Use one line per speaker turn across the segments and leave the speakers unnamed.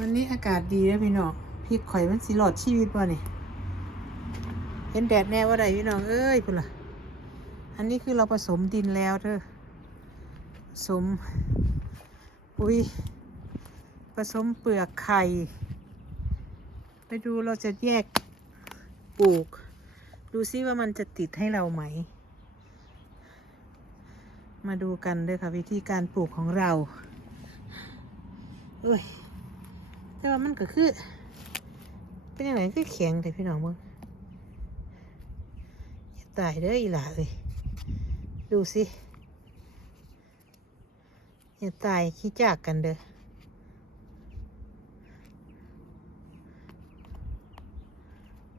วันนี้อากาศดีนะพี่น้องพริกข่อยมันสิหลอดชีวิตว่ะนี่เห็นแดดแน่ว่าใดพี่น้องเอ้ยพุ่นล่ะ อันนี้คือเราผสมดินแล้วเด้อผสมปุ๋ยผสมเปลือกไข่ ไปดูเราจะแยกปลูก ดูซิว่ามันจะติดให้เราไหม มาดูกันเด้อค่ะวิธีการปลูกของเราเอ้ย แต่ว่ามันก็คือ เป็นยังไงคือแข็งแต่พี่น้องมึงอย่าตายเด้ออีหล่าเอ้ยดูสิอย่าตายขี้จากกันเด้อ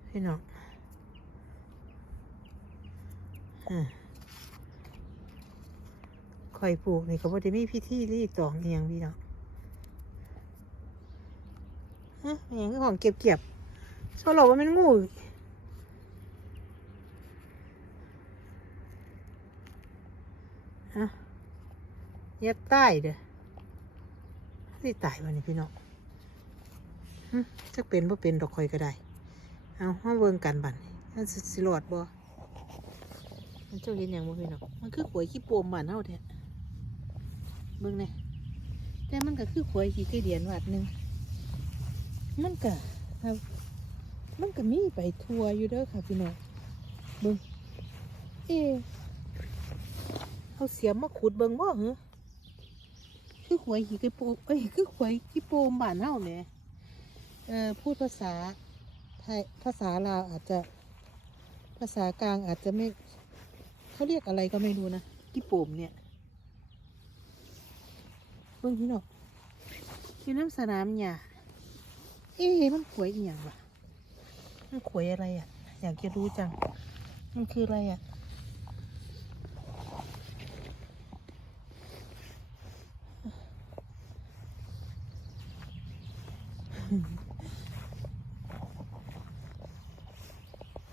พี่น้องคอยปลูกนี่ก็บ่ได้มีพิธีรีดตองเอียงพี่น้อง ฮะอย่างคือของเก็บเก็บโซโลว่ามันงูฮะยัดใต้เด้อที่ตายวันนี้พี่น้องจะเป็นบ่เป็นดอกคอยก็ได้ เอามาเบิ่งกันบัดนมันสิรอดบ่มันเจ้าเห็นอย่างบ่พี่น้องมันคือขวยขี้โปมบ้านเฮาแท้เบิ่งแหน่แต่มันก็คือขวยขี้ไก่เดียนวัดหนึง มันก็ครับมันก็มีไปทัวร์อยู่เด้อค่ะพี่น้องเบิ่งเอ๊เอาเสียมมาขุดเบิ่งบ่เหรอคือหวยขี้ไก่โปเอ้ยคือหวยขี้โปมบ้านเฮาแหมเอ่อพูดภาษาไทยภาษาลาวอาจจะภาษากลางอาจจะไม่เขาเรียกอะไรก็ไม่รู้นะขี้โปมเนี่ยเบิ่งพี่น้องอยู่น้ำสนามหญ้า เอ๊ะมันขวยอีหยังวะมันขวยอะไรอะ อยากจะรู้จัง มันคืออะไรอะ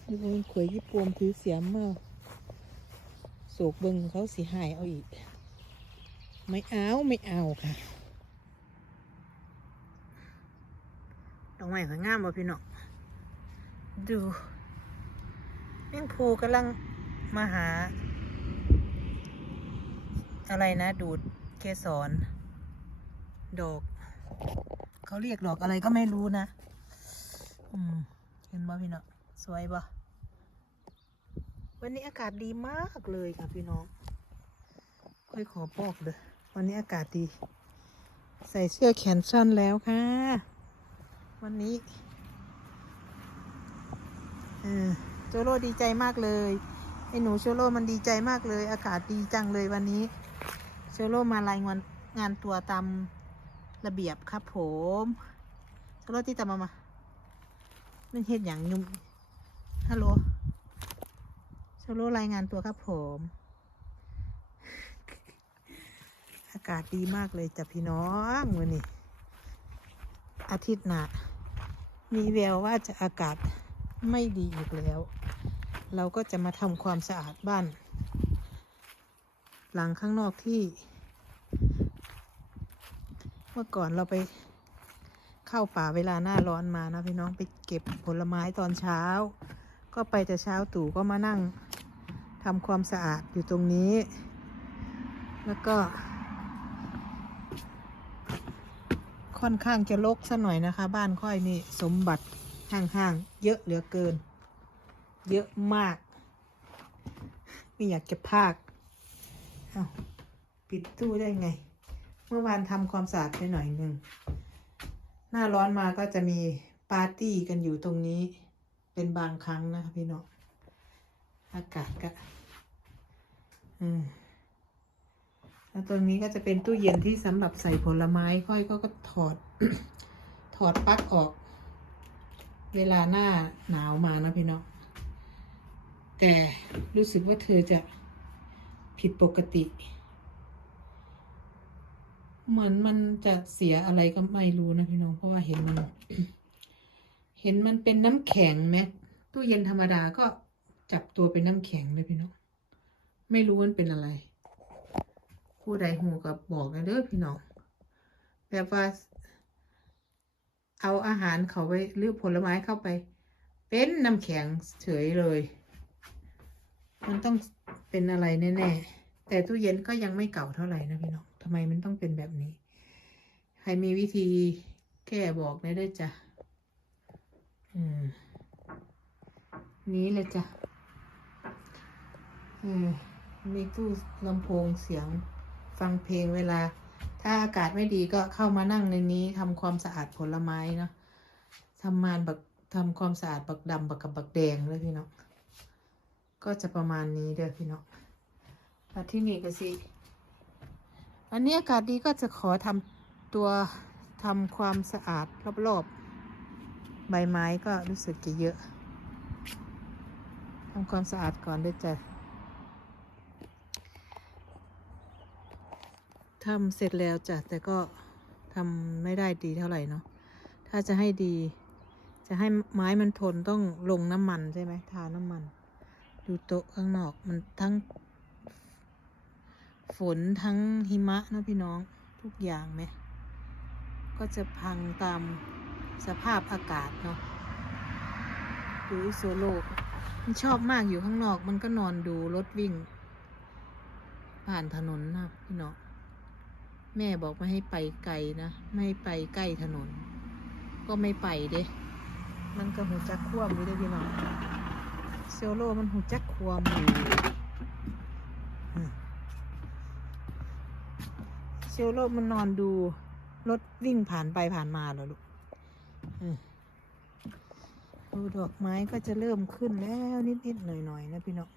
นี่มันขวยญี่ปุ่นถือเสียมมาโศกเบิงเขาสิหายเอาอีก ไม่เอา ไม่เอาค่ะ ดอกไม้สวยงามบ่พี่น้องดูแมงภูกำลังมาหา อะไรนะ ดูดเกสรดอกเขาเรียกดอกอะไรก็ไม่รู้นะอืมเห็นบ่พี่น้องสวยบ่วันนี้อากาศดีมากเลยค่ะพี่น้อง ค่อยขอบอกเด้อวันนี้อากาศดี ใส่เสื้อแขนสั้นแล้วค่ะ วันนี้เออโจโร่ดีใจมากเลยไอ้หนูโชโร่มันดีใจมากเลย อากาศดีจังเลยวันนี้โชโร่มารายงานงานตัวตามระเบียบครับผมโชโร่ที่ตามมามามันเห็นอย่างยุ่มฮัลโหลโชโร่รายงานตัวครับผม อากาศดีมากเลยจ้ะพี่น้องวันนี้อาทิตย์หน้า มีแววว่าจะอากาศไม่ดีอีกแล้ว เราก็จะมาทำความสะอาดบ้าน หลังข้างนอกที่ เมื่อก่อนเราไปเข้าป่าเวลาหน้าร้อนมานะพี่น้องไปเก็บผลไม้ตอนเช้า ก็ไปแต่เช้าตู่ก็มานั่งทำความสะอาดอยู่ตรงนี้ แล้วก็ ค่อนข้างจะรกซะหน่อยนะคะ บ้านค่อยนี่สมบัติห่างๆเยอะเหลือเกิน เยอะมาก ไม่อยากจะพากเอาปิดตู้ได้ไง เมื่อวานทำความสะอาดไปหน่อยหนึ่ง หน้าร้อนมาก็จะมีปาร์ตี้กันอยู่ตรงนี้ เป็นบางครั้งนะคะพี่น้องอากาศก็ อืม แล้วตรงนี้ก็จะเป็นตู้เย็นที่สำหรับใส่ผลไม้ค่อยก็ก็ถอด ถอดปลั๊กออก เวลาหน้าหนาวมานะพี่น้องแต่รู้สึกว่าเธอจะผิดปกติ เหมือนมันจะเสียอะไรก็ไม่รู้นะพี่น้องเพราะว่าเห็นมัน เห็นมันเป็นน้ำแข็งไหมตู้เย็นธรรมดาก็จับตัวเป็นน้ำแข็งเลยพี่น้องไม่รู้มันเป็นอะไร ผู้ใดหูกับบอกนะเด้อพี่น้องแบบว่า เอาอาหารเขาไปหรือผลไม้เข้าไป เป็นน้ำแข็งเฉยเลย มันต้องเป็นอะไรแน่ๆแต่ตู้เย็นก็ยังไม่เก่าเท่าไหร่นะพี่น้องทำไมมันต้องเป็นแบบนี้ ใครมีวิธีแก้บอกได้ด้วยจ้ะอืมนี้เลยจ้ะเออมีตู้ลำโพงเสียง ฟังเพลงเวลา ถ้าอากาศไม่ดีก็เข้ามานั่งในนี้ทำความสะอาดผลไม้เนาะทำมานบักทำความสะอาดบักดำบักกับบักแดงเลยพี่น้องก็จะประมาณนี้เด้อพี่น้องแล้วที่นี่ก็สิอันนี้อากาศดีก็จะขอทำตัวทำความสะอาดรอบๆ ใบไม้ก็รู้สึกจะเยอะทำความสะอาดก่อนด้วยจ้ะ ทำเสร็จแล้วจ้ะแต่ก็ทำไม่ได้ดีเท่าไหร่เนาะถ้าจะให้ดี จะให้ไม้มันทนต้องลงน้ำมันใช่ไหมทาน้ำมัน ดูโต๊ะข้างนอกมันทั้ง ฝนทั้งหิมะนะพี่น้องทุกอย่างไหมก็จะพังตามสภาพอากาศเนาะดูอิโซโลมันชอบมากอยู่ข้างนอก มันก็นอนดูรถวิ่ง ผ่านถนนนะพี่น้อง แม่บอกไม่ให้ไปไกลนะ ไม่ให้ไปใกล้ถนน ก็ไม่ไปเด้ มันก็หูจักควมอยู่เด้พี่น้องเซโลมันหูจักควมอยู่เซโลมันนอนดู รถวิ่งผ่านไปผ่านมาแล้วลูกดูดอกไม้ก็จะเริ่มขึ้นแล้วนิดๆหน่อยๆนะพี่น้อง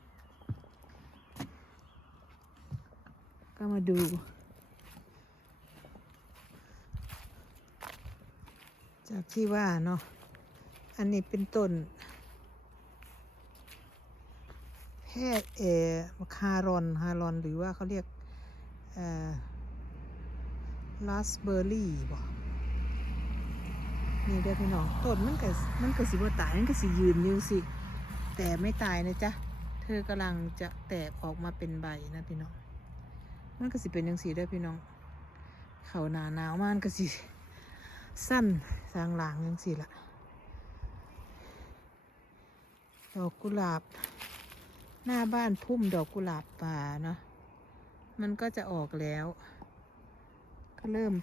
ก็มาดู จากที่ว่าเนาะ อันนี้เป็นต้นแพทย์เอคารอนฮารอน หรือว่าเขาเรียกเออลาสเบอร์รี่บ่นี่เด้อพี่น้องต้นมันก็มันก็สิบ่ตายมันก็สิยืนอยู่สิ แต่ไม่ตายนะจ๊ะ เธอกำลังจะแตกออกมาเป็นใบนะพี่น้อง มันก็สิเป็นยังสีเด้อพี่น้อง เขาหนาหนาวมากก็สิ สั้นสางหลางยังสิละดอกกุหลาบ หน้าบ้านพุ่มดอกกุหลาบป่าเนาะมันก็จะออกแล้ว ก็เริ่ม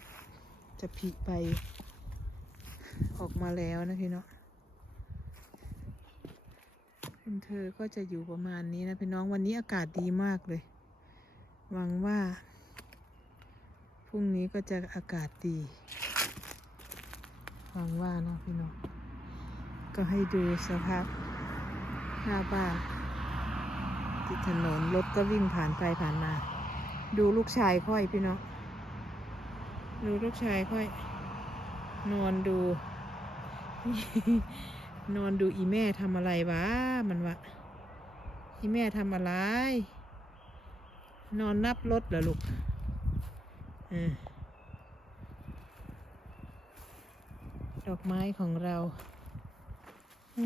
จะผลิใบออกมาแล้วนะพี่เนาะเป็นเธอก็จะอยู่ประมาณนี้นะพี่น้องวันนี้อากาศดีมากเลย หวังว่า พรุ่งนี้ก็จะอากาศดี หวังว่าเนาะพี่น้องก็ให้ดูสภาพหน้าบ้านติดถนนรถก็วิ่งผ่านไปผ่านมา ดูลูกชายค่อยพี่น้องดูลูกชายค่อย นอนดู นอนดูอีแม่ทำอะไรวะมันวะอีแม่ทำอะไร นอนนับรถเหรอลูกเออ ดอกไม้ของเราอ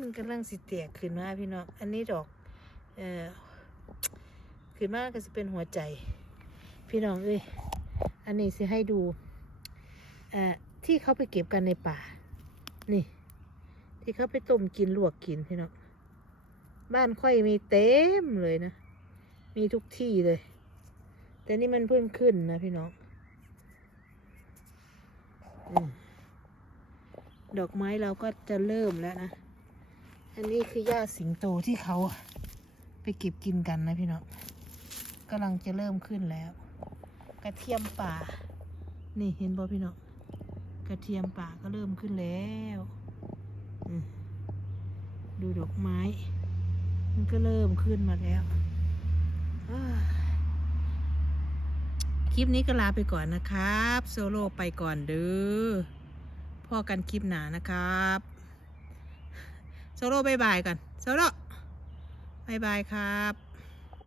มันกำลังสิแตกขึ้นมาพี่น้อง อันนี้ดอก เอ่อ ขึ้นมาก็จะเป็นหัวใจ พี่น้องเอ้ย อันนี้สิให้ดู เอ่อ ที่เขาไปเก็บกันในป่า นี่ ที่เขาไปต้มกินลวกกินพี่น้อง บ้านค่อยมีเต็มเลยนะ มีทุกที่เลย แต่นี่มันเพิ่งขึ้นนะพี่น้องอม ดอกไม้เราก็จะเริ่มแล้วนะ อันนี้คือหญ้าสิงโตที่เขาไปเก็บกินกันนะพี่น้องกำลังจะเริ่มขึ้นแล้ว กระเทียมป่า นี่เห็นบ่พี่น้องกระเทียมป่าก็เริ่มขึ้นแล้วดูดอกไม้ มันก็เริ่มขึ้นมาแล้วคลิปนี้ก็ลาไปก่อนนะครับ โซโล่ไปก่อนเด้อ พ่อกันคลิปหนานะครับโซโล่บายบายกันโซโล่บายบายครับ